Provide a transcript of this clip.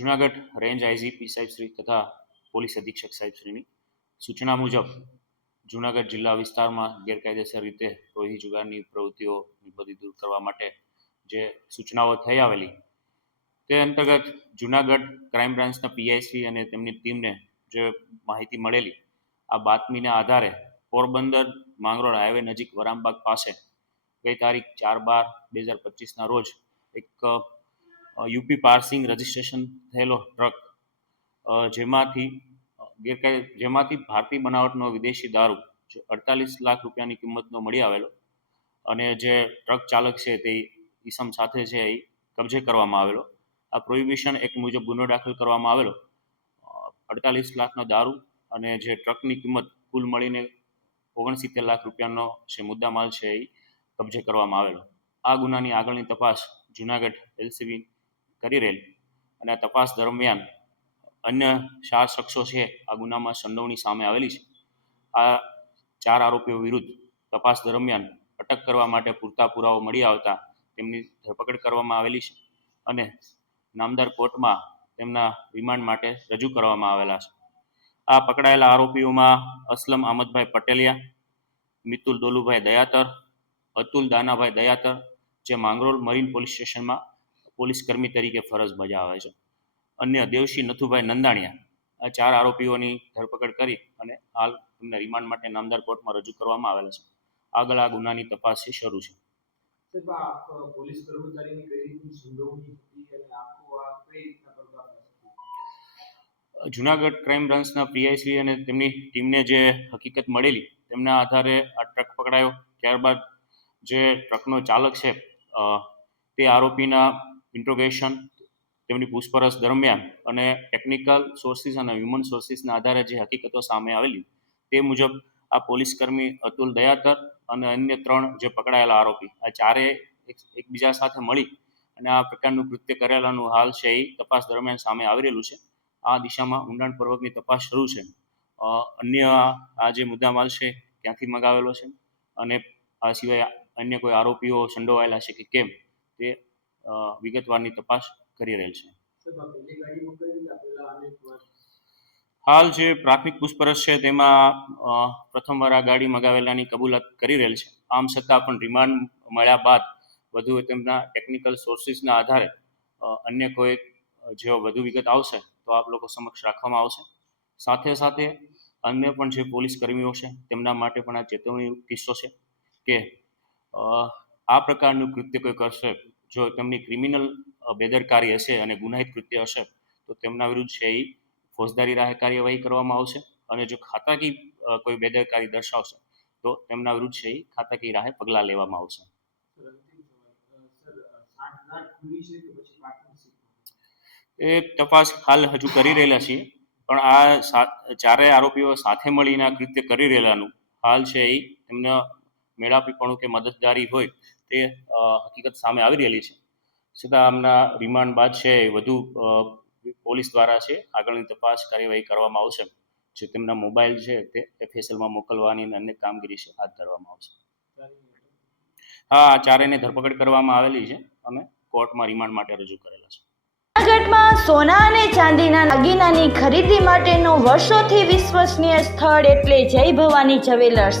Junagadh range IGP સાહેબશ્રી તથા police અધિક્ષક સાહેબશ્રીની સૂચના મુજબ જુનાગઢ જિલ્લા વિસ્તારમાં ગેરકાયદેસર રીતે રોહી જુગારની પ્રવૃત્તિઓ બધી દૂર કરવા માટે જે સૂચનાઓ થઈ આવેલી, તે અંતર્ગત જુનાગઢ ક્રાઇમ બ્રાન્ચના પીઆઈસી અને તેમની ટીમને જે માહિતી મળેલી, આ બાતમીના આધારે પોરબંદર માંગરોળ હાઈવે નજીક વરામબાગ પાસે ગઈ તારીખ ચાર બાર બે હજાર પચીસના રોજ એક યુપી પાર્સિંગ રજિસ્ટ્રેશન થયેલો ટ્રક. જેમાંથી ગેરકાયદે, જેમાંથી ભારતીય બનાવટનો વિદેશી દારૂ અડતાલીસ લાખ રૂપિયાની કિંમતનો મળી આવેલો અને જે ટ્રક ચાલક છે તે ઈસમ સાથે છે એ કબજે કરવામાં આવેલો. આ પ્રોહિબિશન એક મુજબ ગુનો દાખલ કરવામાં આવેલો. અડતાલીસ લાખનો દારૂ અને જે ટ્રકની કિંમત કુલ મળીને ઓગણસિત્તેર લાખ રૂપિયાનો જે મુદ્દામાલ છે એ કબજે કરવામાં આવેલો. આ ગુનાની આગળની તપાસ જુનાગઢ એલસીબી કરી રહેલ. અને આ તપાસ દરમિયાન અન્ય ચાર શખ્સો છે, આ ગુનામાં સંડોવણી સામે આવેલી છે. આ ચાર આરોપીઓ વિરુદ્ધ તપાસ દરમિયાન અટક કરવા માટે પૂરતા પુરાવો મળી આવતા તેમની ધરપકડ કરવામાં આવેલી છે અને નામદાર કોર્ટમાં તેમના રિમાન્ડ માટે રજૂ કરવામાં આવેલા છે. આ પકડાયેલા આરોપીઓમાં અસલમ અહમદભાઈ પટેલિયા, મિતુલ દોલુભાઈ દયાતર, અતુલ દાનાભાઈ દયાતર, જે માંગરોળ મરીન પોલીસ સ્ટેશનમાં પોલીસ કર્મી તરીકે ફરજ બજાવે છે. અન્ય દેવશી નથુભાઈ નંદાણીયા આ ચાર આરોપીઓની ધરપકડ કરી અને હાલ તેમને રિમાન્ડ માટે નામદાર કોર્ટમાં રજૂ કરવામાં આવેલા છે. આગળ આ ગુનાની તપાસ શરૂ છે? જુનાગઢ ક્રાઇમ બ્રાન્ચના પીઆઈસી અને તેમની ટીમને જે હકીકત મળેલી તેમના આધારે આ ટ્રક પકડાયો. ત્યારબાદ જે ટ્રકનો ચાલક છે તે આરોપીના ઇન્ટ્રોગેશન તેમની પૂછપરછ દરમિયાન અને ટેકનિકલ સોર્સિસ અને હ્યુમન સોર્સિસના આધારે જે હકીકતો સામે આવેલી, તે મુજબ આ પોલીસ કર્મી અતુલ દયાતર અને અન્ય ત્રણ જે પકડાયેલા આરોપી, આ ચારે એક- એકબીજા સાથે મળી અને આ પ્રકારનું કૃત્ય કરેલાનું હાલ છે એ તપાસ દરમિયાન સામે આવેલું છે. આ દિશામાં ઊંડાણપૂર્વકની તપાસ શરૂ છે. અન્ય આ જે મુદ્દામાલ છે ક્યાંથી મગાવેલો છે અને આ સિવાય અન્ય કોઈ આરોપીઓ સંડોવાયેલા છે કે કેમ, તે વિગતવારની તપાસ કરી રહેલ છે. હાલ જે પ્રાથમિક પૂછપરછ છે તેમાં પ્રથમવાર આ ગાડી મગાવેલાની કબૂલાત કરી રહેલ છે. આમ છતાં પણ રિમાન્ડ મળ્યા બાદ વધુ તેમના ટેકનિકલ સોર્સિસના આધારે અન્ય કોઈ જેઓ વધુ વિગત આવશે તો આપ લોકો સમક્ષ રાખવામાં આવશે. સાથે સાથે અન્ય પણ જે પોલીસ કર્મીઓ છે તેમના માટે પણ આ ચેતવણી કિસ્સો છે કે આ પ્રકારનું કૃત્ય કોઈ કરશે જો તેમની ક્રિમિનલ બેદરકારી હશે અને ગુનાહિત કૃત્ય હશે, તો તેમના વિરુદ્ધ છે એ ફોજદારી રાહે કાર્યવાહી કરવામાં આવશે અને જો ખાતાકી કોઈ બેદરકારી દર્શાવશે, તો તેમના વિરુદ્ધ છે એ ખાતાકી રાહે પગલાં લેવામાં આવશે. એ તપાસ હાલ હજુ કરી રહેલા છીએ, પણ આ ચારેય આરોપીઓ સાથે મળીને આ કૃત્ય કરી રહેલાનું હાલ છે એ તેમના મેળાપીપણું કે મદદગારી હોય તે હકીકત સામે આવી રહેલી છે. છતાં આમના રિમાન્ડ બાદ છે વધુ પોલીસ દ્વારા છે આગળની તપાસ કાર્યવાહી કરવામાં આવશે, જે તેમના મોબાઈલ છે તે એફએસએલમાં મોકલવાની અને અન્ય કામગીરી છે હાથ ધરવામાં આવશે. હા ચારેને ધરપકડ કરવામાં આવેલી છે. અને કોર્ટમાં રિમાન્ડ માટે રજૂ કરેલા છે. જૂનાગઢમાં સોના અને ચાંદીના દાગીનાની ખરીદી માટેનું વર્ષોથી વિશ્વસનીય સ્થળ એટલે જય ભવાની જ્વેલર્સ.